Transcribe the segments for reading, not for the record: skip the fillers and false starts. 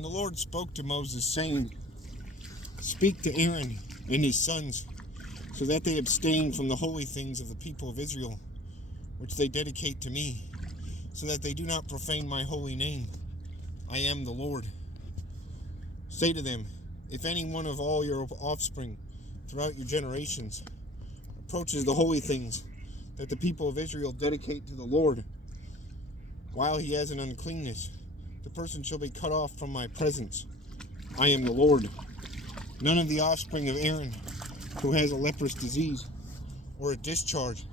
And the Lord spoke to Moses, saying, Speak to Aaron and his sons, so that they abstain from the holy things of the people of Israel, which they dedicate to me, so that they do not profane my holy name. I am the Lord. Say to them, if any one of all your offspring throughout your generations approaches the holy things that the people of Israel dedicate to the Lord, while he has an uncleanness, the person shall be cut off from my presence. I am the Lord. None of the offspring of Aaron who has a leprous disease or a discharge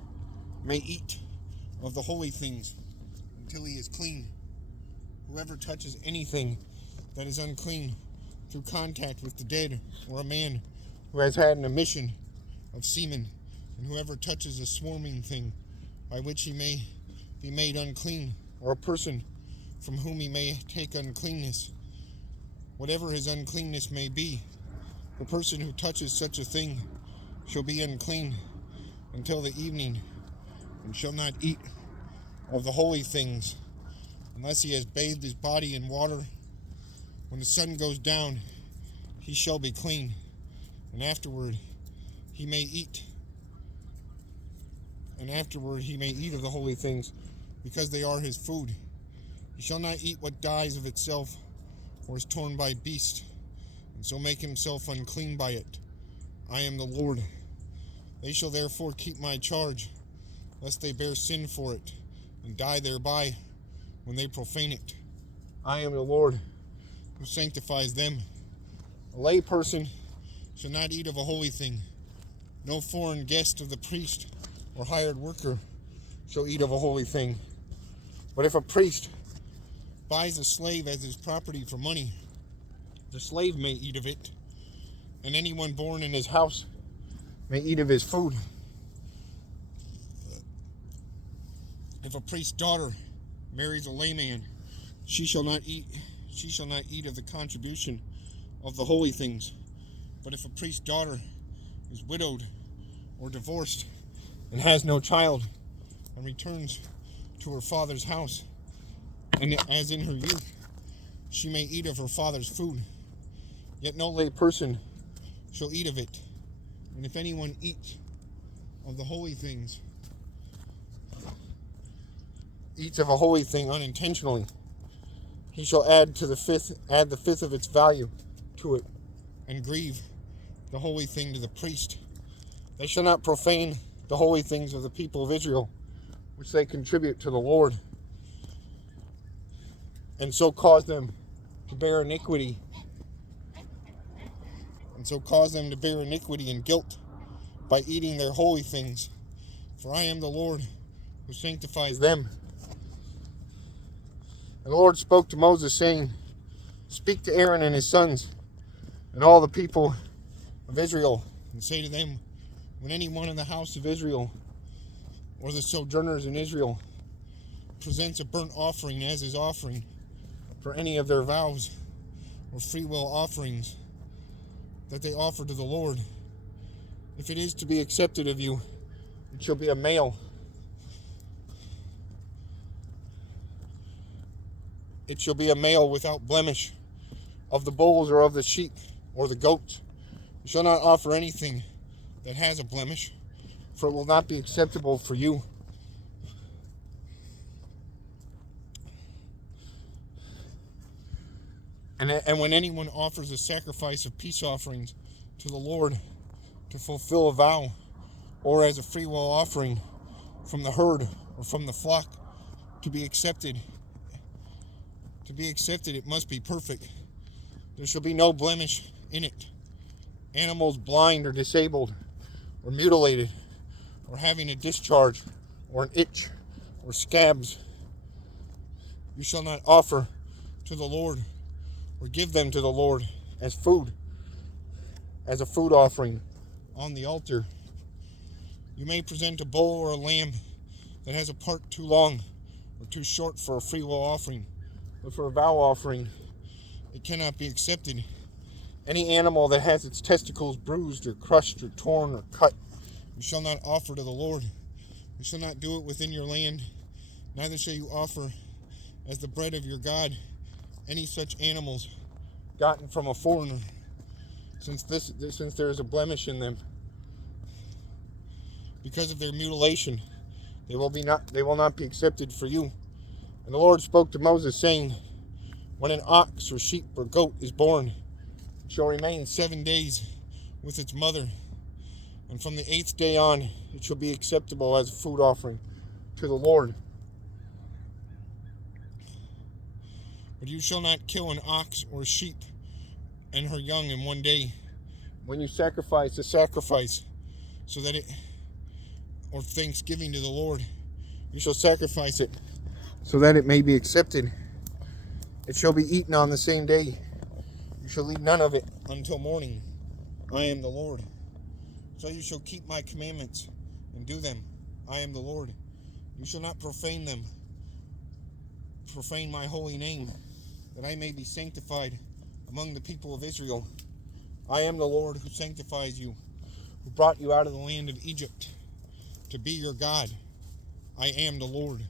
may eat of the holy things until he is clean. Whoever touches anything that is unclean through contact with the dead, or a man who has had an emission of semen, and whoever touches a swarming thing by which he may be made unclean, or a person from whom he may take uncleanness, whatever his uncleanness may be, the person who touches such a thing shall be unclean until the evening, and shall not eat of the holy things, unless he has bathed his body in water. When the sun goes down, he shall be clean, and afterward he may eat. Of the holy things, because they are his food. He shall not eat what dies of itself, or is torn by beast, and so make himself unclean by it. I am the Lord. They shall therefore keep my charge, lest they bear sin for it, and die thereby when they profane it. I am the Lord, who sanctifies them. A lay person shall not eat of a holy thing. No foreign guest of the priest or hired worker shall eat of a holy thing. But if a priest buys a slave as his property for money, the slave may eat of it, and anyone born in his house may eat of his food. If a priest's daughter marries a layman, she shall not eat of the contribution of the holy things. But if a priest's daughter is widowed or divorced and has no child, and returns to her father's house, and as in her youth, she may eat of her father's food. Yet no lay person shall eat of it. And if anyone eats of the holy things, eats of a holy thing unintentionally, he shall add the fifth of its value to it, and grieve the holy thing to the priest. They shall not profane the holy things of the people of Israel, which they contribute to the Lord, and so cause them to bear iniquity, and guilt by eating their holy things. For I am the Lord, who sanctifies them. And the Lord spoke to Moses, saying, Speak to Aaron and his sons, and all the people of Israel, and say to them, when any one in the house of Israel, or the sojourners in Israel, presents a burnt offering as his offering for any of their vows or freewill offerings that they offer to the Lord, if it is to be accepted of you, it shall be a male. It shall be a male without blemish, of the bulls or of the sheep or the goats. You shall not offer anything that has a blemish, for it will not be acceptable for you. And when anyone offers a sacrifice of peace offerings to the Lord to fulfill a vow, or as a freewill offering from the herd or from the flock, to be accepted, it must be perfect. There shall be no blemish in it. Animals blind or disabled or mutilated, or having a discharge or an itch or scabs, you shall not offer to the Lord, or give them to the Lord as a food offering on the altar. You may present a bull or a lamb that has a part too long or too short for a freewill offering, but for a vow offering it cannot be accepted. Any animal that has its testicles bruised or crushed or torn or cut, you shall not offer to the Lord. You shall not do it within your land, neither shall you offer as the bread of your God any such animals, gotten from a foreigner, since there is a blemish in them. Because of their mutilation, they will not be accepted for you. And the Lord spoke to Moses, saying, when an ox or sheep or goat is born, it shall remain 7 days with its mother, and from the 8th day on it shall be acceptable as a food offering to the Lord. But you shall not kill an ox or sheep and her young in 1 day. When you sacrifice the sacrifice, or thanksgiving to the Lord, you shall sacrifice it so that it may be accepted. It shall be eaten on the same day. You shall eat none of it until morning. I am the Lord. So you shall keep my commandments and do them. I am the Lord. You shall not profane them. Profane my holy name, that I may be sanctified among the people of Israel. I am the Lord who sanctifies you, who brought you out of the land of Egypt to be your God. I am the Lord.